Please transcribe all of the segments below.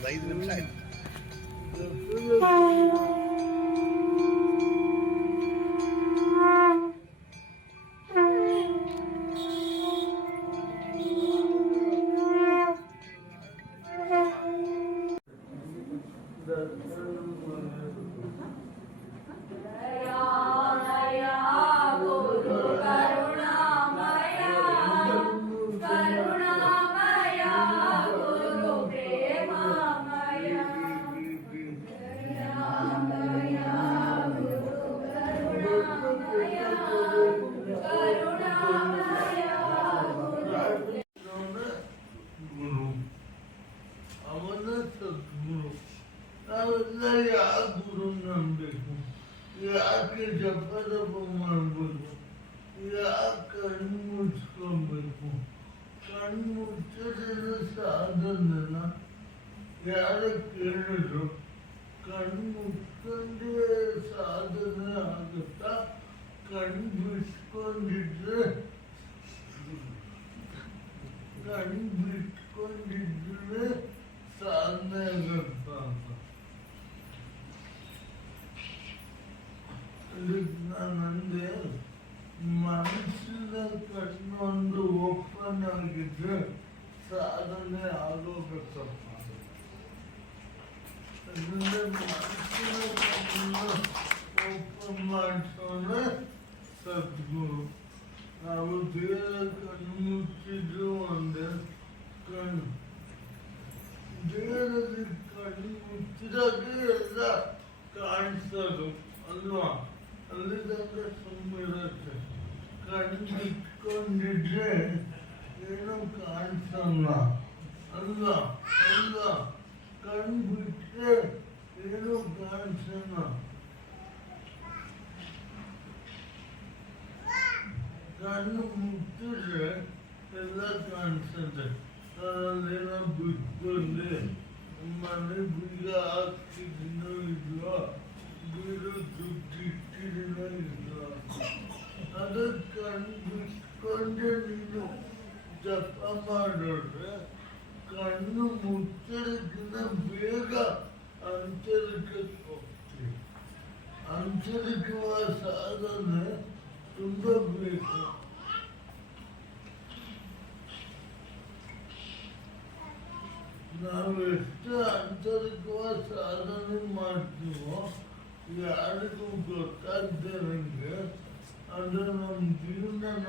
ಒಂದು 5 ನಿಮಿಷ ಆಯ್ತು. ನಾವೆಲ್ಲ ಯಾವ ಗುರು ನಂಬಬೇಕು? ಯಾಕೆ ಜಪ ಮಾಡಬೇಕು? ಯಾಕೆ ಕಣ್ಣು ಮುಚ್ಕೊಬೇಕು? ಕಣ್ಣು ಮುಚ್ಚಿದ್ರೆ ಸಾಧನ ಯಾರು ಕೇಳಿದ್ರು? ಕಣ್ಣು ಮುಚ್ಕೊಂಡ್ರೆ ಸಾಧನೆ ಆಗುತ್ತಾ? ಕಣ್ಣು ಬಿಟ್ಕೊಂಡಿದ್ರೆ ಸಾಧನೆ ಆಗುತ್ತ ಅಂತ ನಾನಂದೆ, ಮನಸ್ಸಿನ ಕಣ್ಣು ಒಂದು ಓಪನ್ ಆಗಿದ್ರೆ ಸಾಧನೆ ಆಗೋಗತ್ತಪ್ಪ. ಅದರಿಂದ ಮನಸ್ಸಿನ ಕಣ್ಣು ಓಪನ್ ಮಾಡಿಸೋನೆ ಸದ್ಗುರು. ನಾವು ದೇವರ ಕಣ್ಣು ಮುಚ್ಚಿದ್ರು ಒಂದೇ, ಕಣ್ಣು ದೇವರಲ್ಲಿ ಕಣ್ಣು ಮುಚ್ಚಿದಾಗೆ ಎಲ್ಲ ಕಾಣಿಸೋದು ಅಲ್ವಾ? ಅಲ್ಲಿ ತನಕ ಸುಮ್ಮನಿರುತ್ತೆ. ಕಣ್ಣು ಇಟ್ಕೊಂಡಿದ್ರೆ ಏನೂ ಕಾಣಿಸಲ್ಲ ಅಲ್ವಾ? ಕಣ್ಣು ಬಿಟ್ಟರೆ ಏನೂ ಕಾಣಿಸಲ್ಲ. ಕಣ್ಣು ಮುಚ್ಚಿದ್ರೆ ಎಲ್ಲ ಕಾಣಿಸುತ್ತೆ. ಅದರಲ್ಲೇನೋ ಬಿಟ್ಕೊಂಡೆ ಮನೆ ಬೀಗ ಹಾಕ್ತಿದ್ದೀನೋ ಇಲ್ವೋ, ಬೀರು ದುಡ್ಡು ಇಟ್ಟಿದ್ದೀನೋ ಇಲ್ವೋ, ಅದಕ್ಕೆ ಕಣ್ಣು ಬಿಟ್ಕೊಂಡೆ ನೀನು ಜಪ ಮಾಡಿದ್ರೆ ಕಣ್ಣು ಮುಚ್ಚೋದಕ್ಕಿಂತ ಬೇಗ ಅಂತರಿಕ್ಷಕ್ಕೆ ಹೋಗ್ತೀವಿ. ಅಂತರಿಕ್ಷವಾದ ಸಾಧನೆ ತುಂಬ ಬೇಕು. ನಾವು ಎಷ್ಟು ಅಂತರಿಕ್ಷವಾದ ಸಾಧನೆ ಮಾಡ್ತೀವೋ ಯಾರಿಗೂ ಗೊತ್ತಾಗ್ದಂಗೆ ಅದು ನಮ್ಮ ಜೀವನನ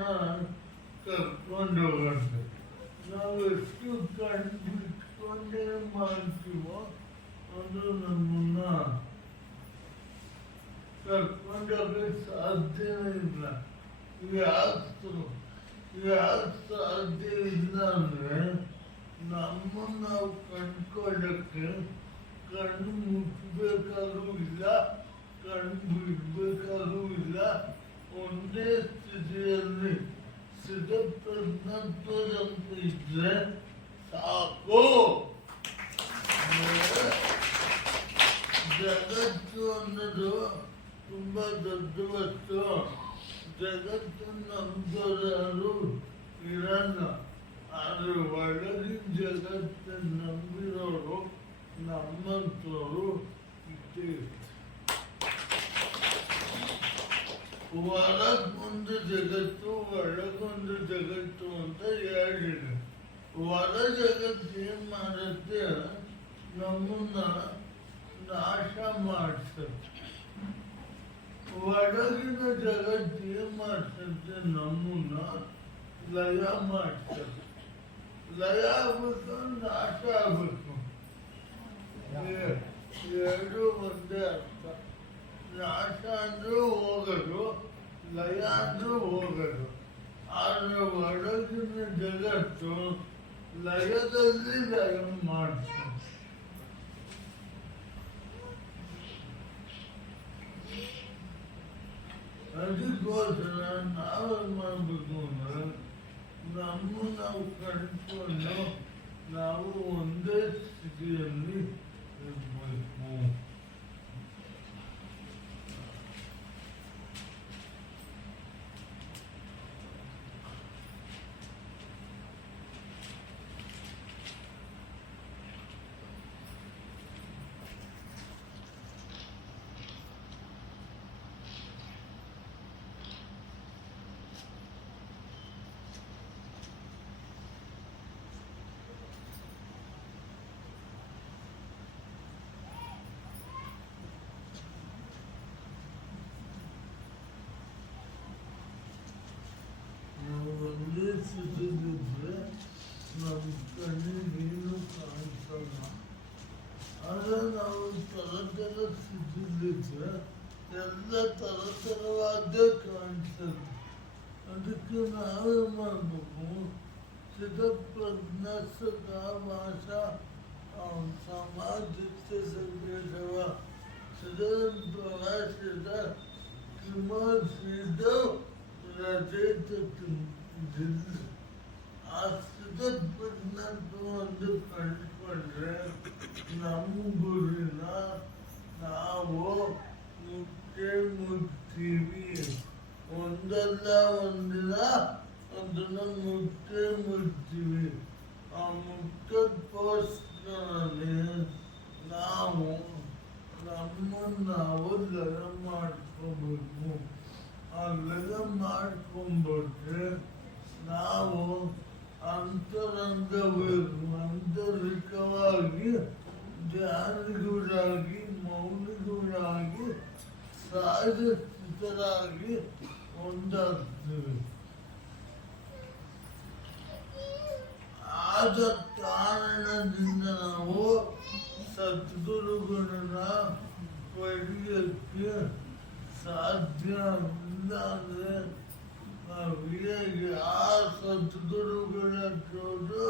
ಕರ್ಕೊಂಡು ಹೋಗುತ್ತೆ. ನಾವು ಎಷ್ಟು ಕಣ್ಣು ಬಿಟ್ಕೊಂಡೇ ಮಾಡ್ತೀವೋ ಅದು ನಮ್ಮನ್ನ ಕರ್ಕೊಂಡೋಗಕ್ಕೆ ಸಾಧ್ಯನೇ ಇಲ್ಲ. ಯಾಕೆ ಸಾಧ್ಯ ಇಲ್ಲ ಅಂದರೆ ನಮ್ಮನ್ನು ನಾವು ಕಂಡ್ಕೊಳ್ಳೋಕ್ಕೆ ಕಣ್ಣು ಮುಚ್ಚಬೇಕಾದ್ರೂ ಇಲ್ಲ, ಕಣ್ಣು ಬಿಡಬೇಕಾದ್ರೂ ಇಲ್ಲ. ಒಂದೇ ಸ್ಥಿತಿಯಲ್ಲಿ ಸ್ಥಿತಪ್ರಜ್ಞತ್ವದಂತ ಇದ್ರೆ ಸಾಕು. ಜಗತ್ತು ಅನ್ನೋದು ತುಂಬ ದೊಡ್ಡ ವಸ್ತು. ಜಗತ್ತನ್ನು ನಂಬೋದಾದ್ರು ಇರಲ್ಲ, ಆದರೆ ಒಳಗಿನ ಜಗತ್ತನ್ನು ನಂಬಿರೋರು ನಮ್ಮಂಥವ್ರು ಇದ್ದೇ ಇರ್ತಾರೆ. ಹೊರಗೊಂದು ಜಗತ್ತು ಒಳಗೊಂದು ಜಗತ್ತು ಅಂತ ಹೇಳಿದೆ. ಹೊರ ಜಗತ್ತು ಏನು ಮಾಡುತ್ತೆ? ನಮ್ಮನ್ನ ನಾಶ ಮಾಡಿಸುತ್ತೆ. ಒಳಗಿನ ಜಗತ್ತು ಏನು ಮಾಡಿಸುತ್ತೆ? ನಮ್ಮನ್ನ ಲಯ ಮಾಡಿಸುತ್ತೆ. ಲಯ ಆಗ್ಬೇಕು, ನಾಶ ಆಗ್ಬೇಕು, ಎರಡು ಒಂದೇ ಅರ್ಥ. ನಾಶ ಅಂದ್ರೂ ಹೋಗೋದು, ಲಯ ಅಂದ್ರೂ ಹೋಗೋದು. ಆದರೆ ಒಳಗಿನ ಜಗತ್ತು ಲಯದಲ್ಲಿ ಲಯ ಮಾಡ್ತಾರೆ. ಅದಕ್ಕೋಸ್ಕರ ನಾವೇನು ಮಾಡಬೇಕು ಅಂದರೆ ನಮ್ಮನ್ನು ನಾವು ಕಂಡುಕೊಂಡು ನಾವು ಒಂದೇ ಸ್ಥಿತಿಯಲ್ಲಿ ಇರಬೇಕು. ಸ್ಥಿತಿಲಿದ್ದರೆ ನಮ್ಮ ಕಣ್ಣಿಗೇನು ಕಾಣಿಸಲ್ಲ. ಆದರೆ ನಾವು ಥರ ಸ್ಥಿತಿಲಿದ್ದರೆ ಎಲ್ಲ ಥರವಾದ್ದೇ ಕಾಣಿಸ್ತದೆ. ಅದಕ್ಕೆ ನಾವೇ ಮಾಡಬೇಕು, ಸ್ಥಿತಪ್ರಜ್ಞ ಸದಾಭಾಸ ಸಮಾಧಿಸ್ಥ ಸಂದೇಶವ ಸ್ಥಿತ ಕಿಮಸಿದ ರಚಯಿತ ಆ ಸ್ಥಿತಪ್ರಜ್ಞತ್ವವನ್ನು ಕಂಡುಕೊಂಡ್ರೆ ನಮ್ಮ ಗುರಿನ ನಾವು ಮುಟ್ತೀವಿ. ಒಂದಲ್ಲ ಒಂದಿನ ಅದನ್ನು ಮುಟ್ತೀವಿ. ಆ ಮುಟ್ಟಕ್ಕೋಸ್ಕರನೇ ನಾವು ನಾವು ಲಯ ಮಾಡ್ಕೋಬೇಕು. ಆ ಲಯ ಮಾಡ್ಕೊಂಡ್ಬಿಟ್ರೆ ನಾವು ಆಂತರಿಕವಾಗಿ ಧ್ಯಾನಿಗಳಾಗಿ ಮೌನಿಗಳಾಗಿ ಸಹಜ ಸ್ಥಿತರಾಗಿ ಒಂದಾಗ್ತೀವಿ. ಆದ ಕಾರಣದಿಂದ ನಾವು ಸದ್ಗುರುಗಳನ್ನ ಪಡೆಯೋಕ್ಕೆ ಸಾಧ್ಯ ಇಲ್ಲ. ಅಂದರೆ ನಾವು ಹೇಗೆ ಆ ಸದ್ಗುರುಗಳ ಜೋಡು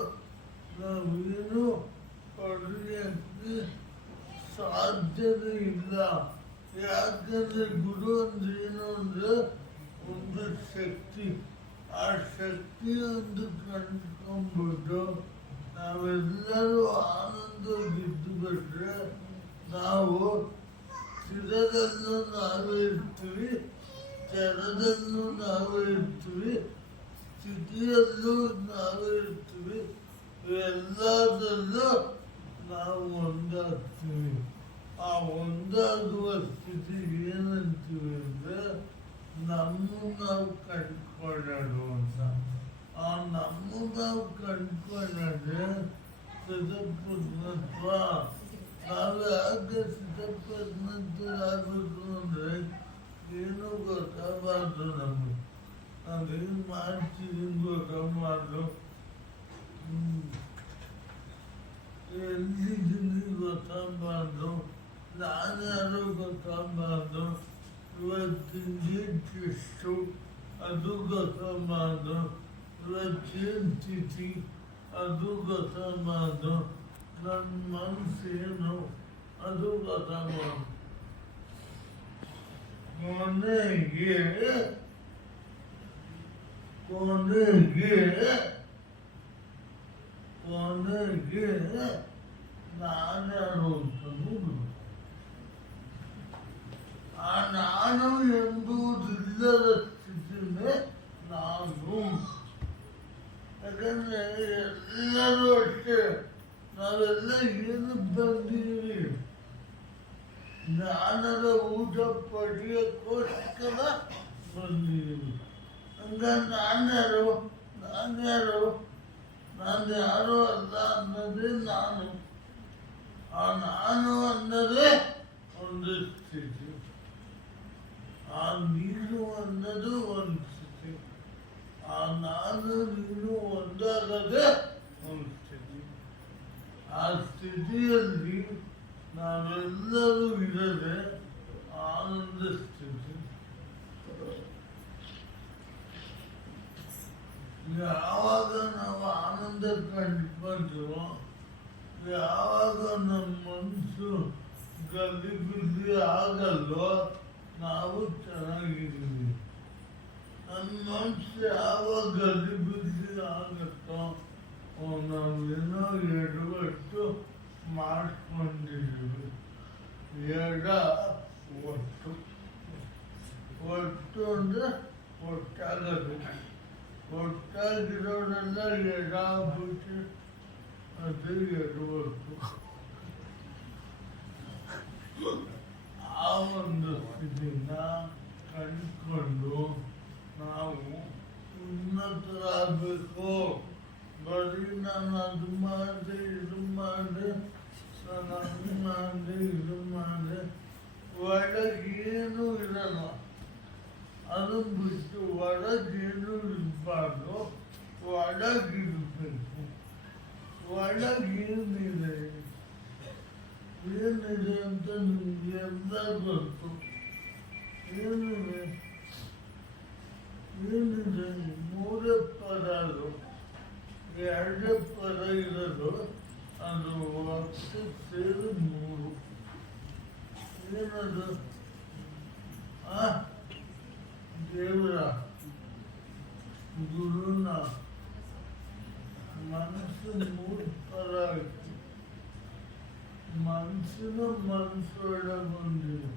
ನಾವೇನು ಪಡೆಯೋಕ್ಕೆ ಸಾಧ್ಯತೆ ಇಲ್ಲ. ಯಾಕಂದ್ರೆ ಗುರು ಅಂದ್ರೆ ಏನು ಅಂದ್ರೆ ಒಂದು ಶಕ್ತಿ. ಆ ಶಕ್ತಿಯೊಂದು ಕಂಡುಕೊಂಡ್ಬಿಟ್ಟು ನಾವೆಲ್ಲರೂ ಆನಂದವಿದ್ದು ಬಿಟ್ರೆ ನಾವು ಸ್ಥಿರದಲ್ಲೂ ನಾವೇ ಇರ್ತೀವಿ, ಜಡದಲ್ಲೂ ನಾವೇ ಇರ್ತೀವಿ, ಸ್ಥಿತಿಯಲ್ಲೂ ನಾವೇ ಇರ್ತೀವಿ. ಎಲ್ಲದಲ್ಲೂ ನಾವು ಒಂದಾಗ್ತೀವಿ. ಆ ಒಂದಾಗುವ ಸ್ಥಿತಿ ಏನಂತೀವಿ ಅಂದರೆ ನಮ್ಮನ್ನು ನಾವು ಕಂಡುಕೊಳ್ಳೋದು ಅಂತ. ಆ ನಮ್ಮನ್ನು ನಾವು ಕಂಡುಕೊಳ್ಳೋದೇ ಸ್ಥಿತಪ್ರಜ್ಞತ್ವ. ನಾವು ಯಾಕೆ ಸ್ಥಿತಪ್ರಜ್ಞರಾಗಬೇಕು ಅಂದರೆ ಏನೂ ಗೊತ್ತಾಗಬಾರ್ದು ನಮಗೆ. ನಾವೇನು ಮಾಡ್ತೀವಿ ಗೊತ್ತಾಗಬಾರ್ದು, ಎಲ್ಲಿದ್ದೀನಿ ಗೊತ್ತಾಗಬಾರ್ದು, ನಾನ್ಯಾರು ಗೊತ್ತಾಗಬಾರ್ದು, ಇವತ್ತಿಂದಿಷ್ಟು ಅದು ಗೊತ್ತಾಗಬಾರ್ದು, ಇವತ್ತೇನು ತಿಥಿ ಅದು ಗೊತ್ತಾಗಬಾರ್ದು, ನನ್ನ ಮನಸ್ಸೇನು ಅದು ಗೊತ್ತಾಗಬಾರ್ದು. ಕೊನೆಗೆ ನಾನ್ಯಾರು ಅಂತಲೂ ಆ ನಾನು ಎಂಬುದಿಲ್ಲದ ಸ್ಥಿತಿನೇ ನಾನು. ಯಾಕಂದ್ರೆ ಎಲ್ಲರೂ ಅಷ್ಟೇ, ನಾವೆಲ್ಲ ಏನು ಬಂದೀವಿ ಜ್ಞಾನದ ಊಟ ಪಡೆಯೋಕ್ಕೋಸ್ಕರ ಬಂದೀವಿ. ಹಂಗ ನಾನ್ಯಾರು ನಾನು ಯಾರು ಅಲ್ಲ ಅನ್ನೋದೇ ನಾನು. ಆ ನಾನು ಅನ್ನೋದೇ ಒಂದು ಸ್ಥಿತಿ, ಆ ನೀನು ಅನ್ನೋದು ಒಂದು ಸ್ಥಿತಿ, ಆ ನಾನು ನೀನು ಒಂದಾಗದೆ ಒಂದು ಸ್ಥಿತಿ. ಆ ಸ್ಥಿತಿಯಲ್ಲಿ ನಾವೆಲ್ಲರೂ ಇರದೆ ಆನಂದ ಸ್ಥಿತಿ. ಯಾವಾಗ ನಾವು ಆನಂದ ಕಂಡುಕೊಂಡ್ರು, ಯಾವಾಗ ನಮ್ಮ ಮನಸ್ಸು ಗಲಿಬಿಲಿ ಆಗಲ್ವೋ ನಾವು ಚೆನ್ನಾಗಿದ್ದೀವಿ. ನಮ್ಮ ಮನಸ್ಸು ಯಾವಾಗ ಗಲಿಬಿಲಿ ಆಗುತ್ತೋ ನಾವೇನೋ ಎಡವಟ್ಟು ಮಾಡ್ಕೊಂಡಿದ್ದೀವಿ. ಒಟ್ಟು ಅಂದರೆ ಒಟ್ಟಾಗದು. ಒಟ್ಟಾಗಿರೋರೆಲ್ಲ ಎಡಾಗ್ಬಿಟ್ಟು ಅದು ಎಡವಟ್ಟು. ಆ ಒಂದು ಸ್ಥಿತಿನ ಕಂಡುಕೊಂಡು ನಾವು ಉನ್ನತರಾಗಬೇಕು. ಬರೀ ನಾನು ಅದು ಮಾಡಿದೆ ಇದು ಮಾಡಿದೆ, ನಾನು ಅದು ಮಾಡಿದೆ ಇದು ಮಾಡಿದೆ, ಒಳಗೇನು ಇರಲ್ಲ. ಅದು ಬಿಟ್ಟು ಒಳಗೇನು ಇರಬಾರ್ದು, ಒಳಗಿರಬೇಕು. ಒಳಗೇನಿದೆ ಏನಿದೆ ಅಂತ ನಿಮ್ಗೆ ಎಲ್ಲ ಗೊತ್ತು. ಏನಿದೆ ಏನಿದೆ ಮೂರೇ ಪದ ಅದು, ಎರಡೇ ಪದ ಇರೋದು, ಅದು ಹತ್ತು ಸೇರಿ ಮೂರು. ಏನದು? ದೇವರ, ಗುರುನ, ಮನಸ್ಸು ಮೂರು ಪದ ಆಯ್ತು. ಮನಸ್ಸೊಳಗೆ ಬಂದಿದೆ.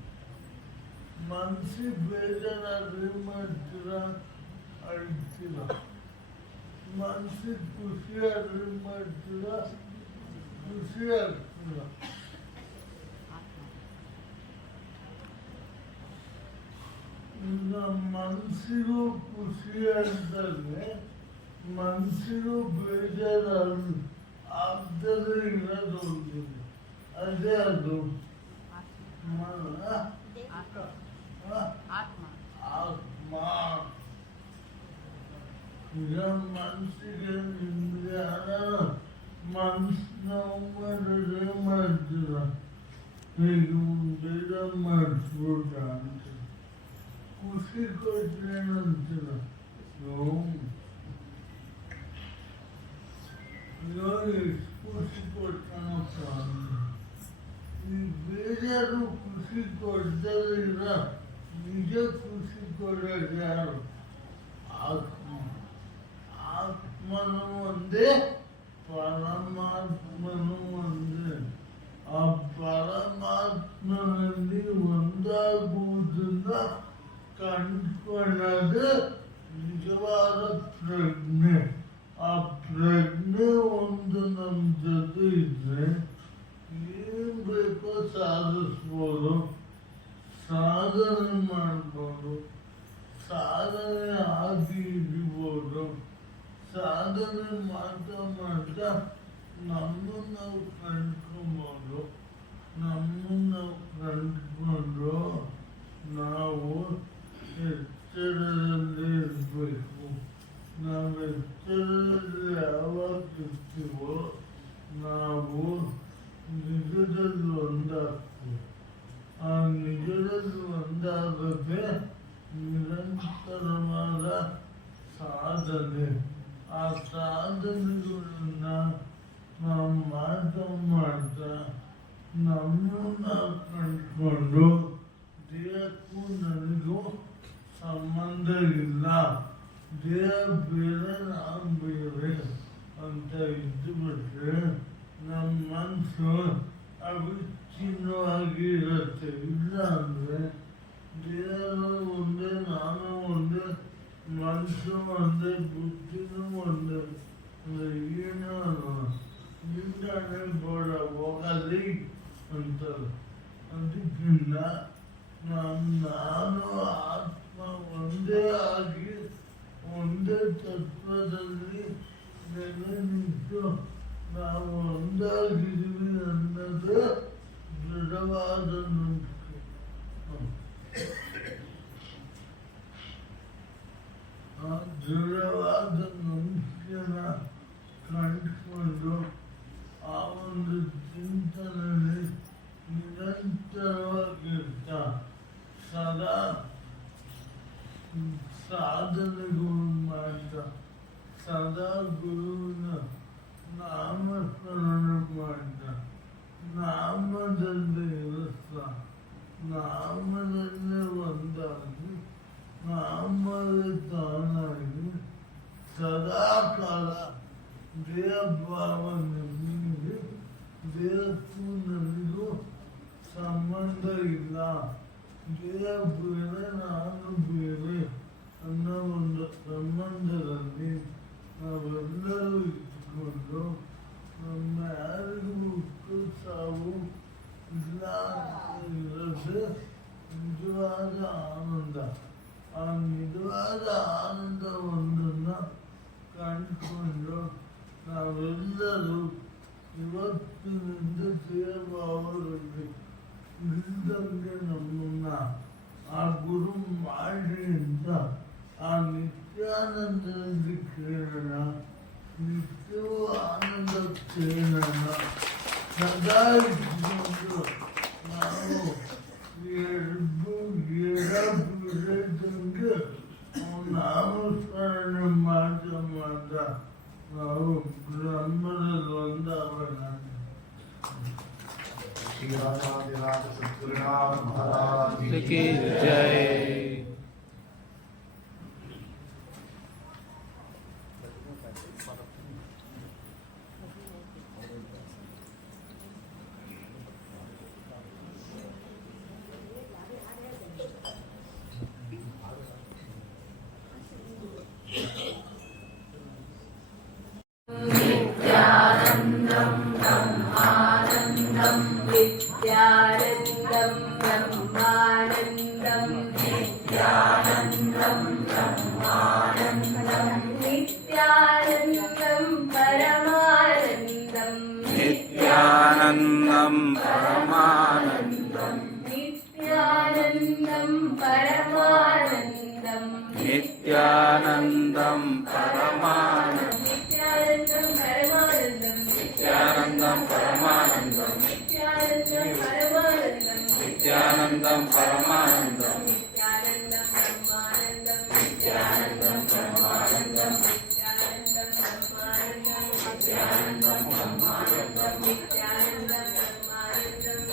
ಮನಸ್ಸಿಗೆ ಬೇಜಾರಾದ್ರೆ ಮಾಡ್ತೀರ, ಅಳ್ತೀರ. ಮನಸ್ಸಿಗೆ ಖುಷಿ ಆದ್ರೆ ಮಾಡ್ತೀರ, ಖುಷಿ ಆಗ್ತೀರ. ಈಗ ಮನಸ್ಸಿಗೂ ಖುಷಿ ಅಂತಂದ್ರೆ ಮನಸ್ಸಿಗೂ ಬೇಜಾರು ಆಗ್ತದೆ ಇರೋದು ಒಂದಿದೆ. ಅದೇ ಅದು ಆತ್ಮ. ಈಗ ಮನಸ್ಸಿಗೆ ನಿಮ್ಗೆ ಮನಸ್ಸನ್ನ ಮಾಡಿದ್ರೆ ಮಾಡ್ತೀರ, ಈಗ ಬೇಗ ಮಾಡಿಸ್ಬೋದ ಅಂತ. ಖುಷಿ ಕೊಟ್ರೇನಂತೀರ, ಎಷ್ಟು ಖುಷಿ ಕೊಡ್ತಾನಪ್ಪ. ಈ ಬೇಜಾರು ಖುಷಿ ಕೊಡ್ತಾರಿಲ್ಲ, ನಿಜ ಖುಷಿ ಕೊಡೋದು ಯಾರು? ಆತ್ಮ. ಆತ್ಮನು ಒಂದೇ, ಪರಮಾತ್ಮನು ಒಂದೇ. ಆ ಪರಮಾತ್ಮನಲ್ಲಿ ಒಂದಾಗುವುದನ್ನ ಕಂಡುಕೊಳ್ಳೋದು ನಿಜವಾದ ಪ್ರಜ್ಞೆ. ಆ ಪ್ರಜ್ಞೆ ಒಂದು ನಮ್ಮ ಜೊತೆ ಇದ್ರೆ ಏನು ಬೇಕೋ ಸಾಧಿಸ್ಬೋದು, ಸಾಧನೆ ಮಾಡ್ಬೋದು, ಸಾಧನೆ ಆಗಿ ಹಿಡಿಬೋದು. ಸಾಧನೆ ಮಾಡ್ತಾ ಮಾಡ್ತಾ ನಮ್ಮನ್ನು ನಾವು ಕಂಡ್ಕೊಬೋದು. ನಮ್ಮನ್ನು ನಾವು ಕಂಡುಕೊಂಡು ನಾವು ಎಚ್ಚರದಲ್ಲಿ ಇರಬೇಕು. ನಾವು ಎಚ್ಚರದಲ್ಲಿ ಯಾವಾಗ ಇರ್ತೀವೋ ನಾವು ನಿಜದಲ್ಲಿ ಒಂದಾಗ್ತೀವಿ. ಆ ನಿಜದಲ್ಲಿ ಒಂದಾಗಕ್ಕೆ ನಿರಂತರವಾದ ಸಾಧನೆ. ಆ ಸಾಧನೆಗಳನ್ನ ನಾವು ಮಾಡ್ತಾ ನಮ್ಮನ್ನು ನಾವು ಕಂಡುಕೊಂಡು ದೇಹಕ್ಕೂ ನನಗೂ ಸಂಬಂಧ ಇಲ್ಲ, ದೇಹ ಬೇರೆ ನಾವು ಬೇರೆ ಅಂತ ಇದ್ದು ಬಿಟ್ರೆ ನಮ್ಮ ಮನಸ್ಸು ಅವಿಚ್ಛಿನ್ನವಾಗಿ ಇರುತ್ತೆ. ಇಲ್ಲ ಅಂದರೆ ದೇಹ ಒಂದೇ, ನಾನು ಒಂದೇ, ಮನಸ್ಸು ಒಂದೇ, ಬುದ್ಧಿನೂ ಒಂದೇ. ಅಂದರೆ ಏನೋ ನಿಂದಾನೆ ಬೋಡ ಹೋಗಲಿ ಅಂತಾರೆ. ಅದಕ್ಕಿಂತ ನಾನು ಆತ್ಮ ಒಂದೇ ಆಗಿ ಒಂದೇ ತತ್ವದಲ್ಲಿ ನೆಲೆ ನಿಂತು ನಾವು ಒಂದಾಗಿದ್ದೀವಿ ಅನ್ನೋದು ದೃಢವಾದ ನಂಬಿಕೆ. ಆ ದೃಢವಾದ ನಂಬಿಕೆನ ಕಂಡುಕೊಂಡು ಆ ಒಂದು ಚಿಂತನೆಯಲ್ಲಿ ನಿರಂತರವಾಗಿರ್ತಾ ಸದಾ ಸಾಧನೆಗಳು ಮಾಡ್ತಾ ಸದಾ ಗುರುವಿನ ನಾಮಸ್ಮರಣ ಮಾಡ್ತಾ ನಾಮದಲ್ಲೇ ಇರುತ್ತಾ ನಾಮದಲ್ಲೇ ಒಂದಾಗಿ ನಾಮದ ತಾನಾಗಿ ಸದಾ ಕಾಲ ದೇಹ ಭಾವನೆ ಮೀರಿ ದೇಹಕ್ಕೂ ನನಗೂ ಸಂಬಂಧ ಇಲ್ಲ, ದೇಹ ಬೇರೆ ನಾನು ಬೇರೆ ಅನ್ನೋ ಒಂದು ಸಂಬಂಧದಲ್ಲಿ ನಾವೆಲ್ಲರೂ ಇಟ್ಟುಕೊಂಡು ನಮ್ಮ ಯಾರಿಗೂ ಹುಟ್ಟು ಸಾವು ಇಲ್ಲ ಇರೋದು ನಿಜವಾದ ಆನಂದ. ಆ ನಿಜವಾದ ಆನಂದ ಒಂದನ್ನು ಕಂಡುಕೊಂಡು ನಾವೆಲ್ಲರೂ ಇವತ್ತಿನಿಂದ ಸೇವಾವರಲ್ಲಿ ಇಲ್ದಂಗೆ ನಮ್ಮನ್ನ ಆ ಗುರು ಮಾಡಿ ಅಂತ ಆ ನಿತ್ಯಾನಂದದಲ್ಲಿ ಕೇಳೋಣ. ನಿತ್ಯ ಆನಂದ ಸೇನನ ಸದಾ ಇಟ್ಕೊಂಡು ನಾವು ಎಡಬಿಡದಂಗೆ ನಾಮಸ್ಮರಣೆ ಮಾಡ್ತಾ ನಾವು ಬ್ರಹ್ಮದ ಒಂದಾಗೋಣ. श्रीराजाधिराज सद्गुरुनाथ महाराज की जय। नित्यानन्दं ब्रह्मानन्दं नित्यानन्दं ब्रह्मानन्दं नित्यानन्दं परमानन्दं नित्यानन्दं परमानन्दं नित्यानन्दं परमानन्दं नित्यानन्दं परमानन्दं नित्यानन्दं परमानन्दं नित्यानन्दं परमानन्दं नित्यानन्दं परमानन्दं नित्यानन्दं परमानन्दं नित्यानन्दं परमानन्दं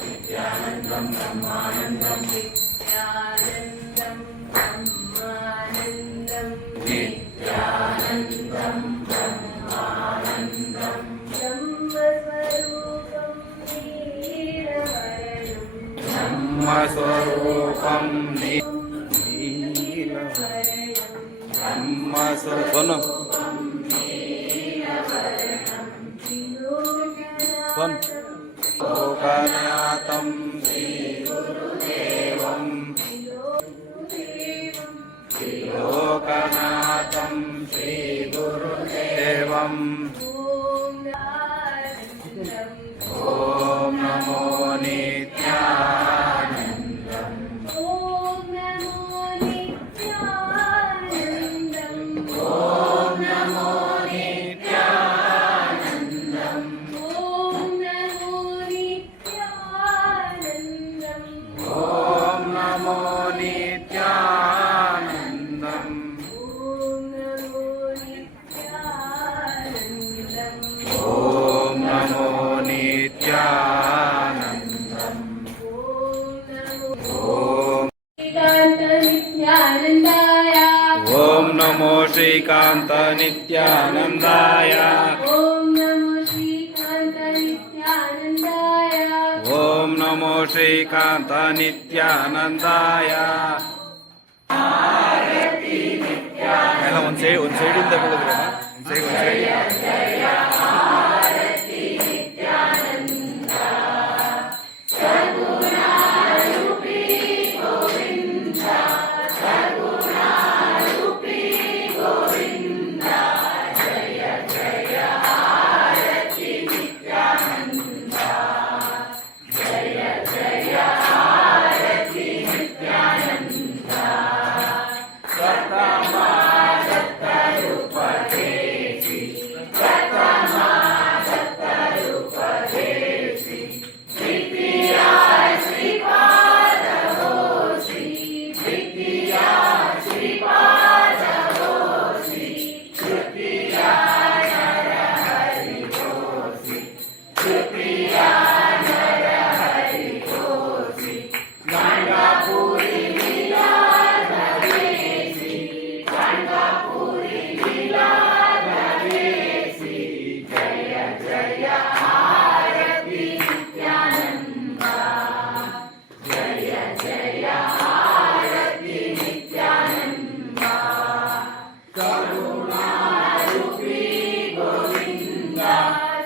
नित्यानन्दं परमानन्दं नित्यानन्दं परमानन्दं नित्यानन्दं परमानन्दं ब्रह्मस्वरूपं नीलवर्णं ब्रह्मस्वरूपं लोकनाथं श्रीगुरुदेवं लोकनाथं श्रीगुरुदेवं ॐ नमो नित्यानन्दं ॐ नमो नित्यानन्दं ॐ नमो नित्यानन्दं ॐ नमो नित्यानन्दं ॐ नमो नित्यानन्दं ॐ नमो नित्यानन्दं ॐ नमो श्रीकान्त नित्यानन्दाय ॐ नमो श्रीकान्त नित्यानन्दाय ॐ नमो श्रीकान्त नित्यानन्दाय ಎಲ್ಲ ಒಂದು ಸೈಡಿಂದ ಬೆಳೆದ್ರೆ ಒಂದು ಸೈಡ್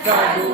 Sadhu